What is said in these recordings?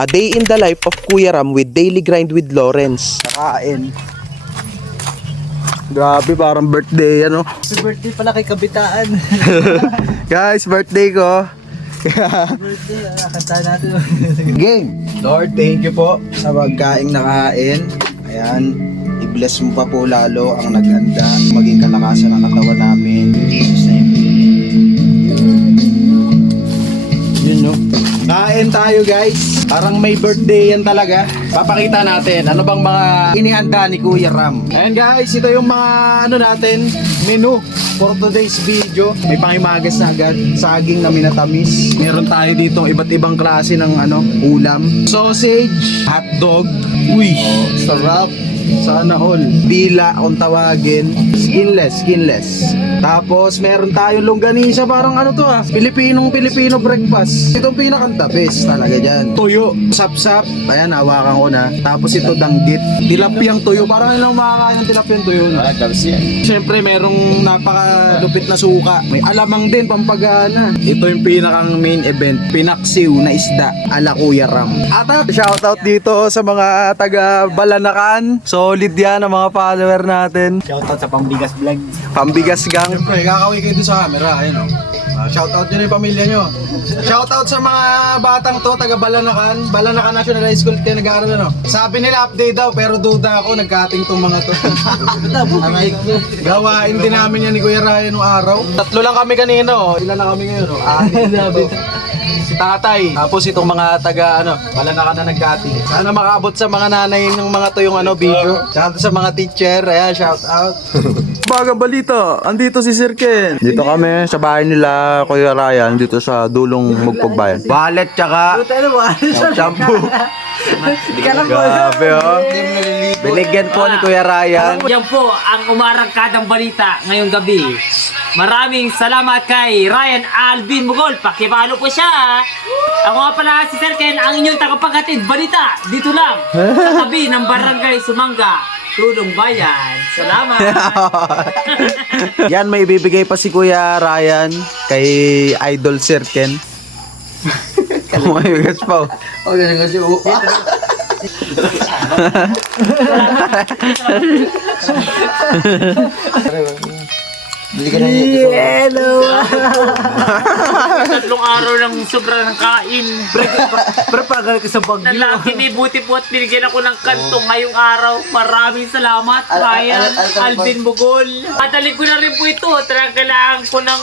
A day in the life of Kuya Ram with daily grind with Lawrence. Kain. Grabe, parang birthday, ano? Happy birthday pala kay Kabitaan. Guys, birthday ko. Birthday, kantahan natin. Game. Lord, thank you po sa pagkaing nakain. Ayan, i-bless mo pa po lalo ang naganda, maging kalakasan ng katawan namin. In Jesus' name. Yun, no? Kain tayo, guys. Parang may birthday yan talaga. Papakita natin ano bang mga inihanda ni Kuya Ram. Ayan, guys, ito yung mga ano natin, menu for today's video. May pangimagas na agad, saging na minatamis. Meron tayo dito iba't ibang klase ng ano, ulam. Sausage, hotdog. Uy, sarap. Sana all. Dila kung tawagin. Skinless. Tapos meron tayong longganisa, parang ano to Pilipino breakfast. Itong pinakang the best talaga dyan. Tuyo, sapsap. Ayan, hawakan ko na. Tapos ito danggit. Tilapiyang tuyo. Parang ilang makakain ng tilapiyang tuyo. Siyempre merong napakalupit na suka. May alamang din, pampagana. Ito yung pinakang main event. Pinaksiw na isda ala Kuya Ram. At shoutout dito sa mga taga Balanakan. Solid yan ang mga follower natin. Shoutout sa Pambigas Vlog. Pambigas gang. Siyempre, kakaway kayo doon sa camera. Ayun, shoutout nyo na yung pamilya nyo. Shoutout sa mga batang to, taga Balanakan. Balanakan National High School kayo nag-aaral, ano? Sabi nila update daw, pero duda ako, nagkating tong mga to. Gawain din namin yan ni Kuya Ryan nung araw. Tatlo lang kami kanino. Ilan na kami ngayon? Si tatay, tapos itong mga taga Balanakan na nagkating. Sana makaabot sa mga nanay ng mga to yung video. Tsaka sa mga teacher, ayan, shout out. Bagang balita, andito si Sir Ken. Dito kami sa bahay nila Kuya Ryan, dito sa dulong Magpagbayan. Wallet tsaka shampoo. Hindi ka lang po. Grabe, binigyan po ni Kuya Ryan. Yan po ang umarangkadang balita ngayong gabi. Maraming salamat kay Ryan Alvin Mugol. Pakipalo po siya. Ako nga pala si Sir Ken, ang inyong tagapaghatid balita. Dito lang sa tabi ng Barangay Sumanga, Tulong Bayan. Salamat. Yan, may ibibigay pa si Kuya Ryan kay Idol Sir Ken. Kumahigas pa. O, ganyan kasi Hello! Tatlong araw ng sobra ng kain. Pero pagal ka sa Bagyo. Nalaki ni buti po at binigyan ako ng kantong ngayong araw. Maraming salamat, Ryan Alvin Mugol. Adalin ko na rin po ito. Talagang kailangan ko ng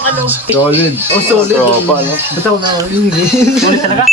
solid. Oh, solid. Tropa, no? Basta ko na. Solid talaga.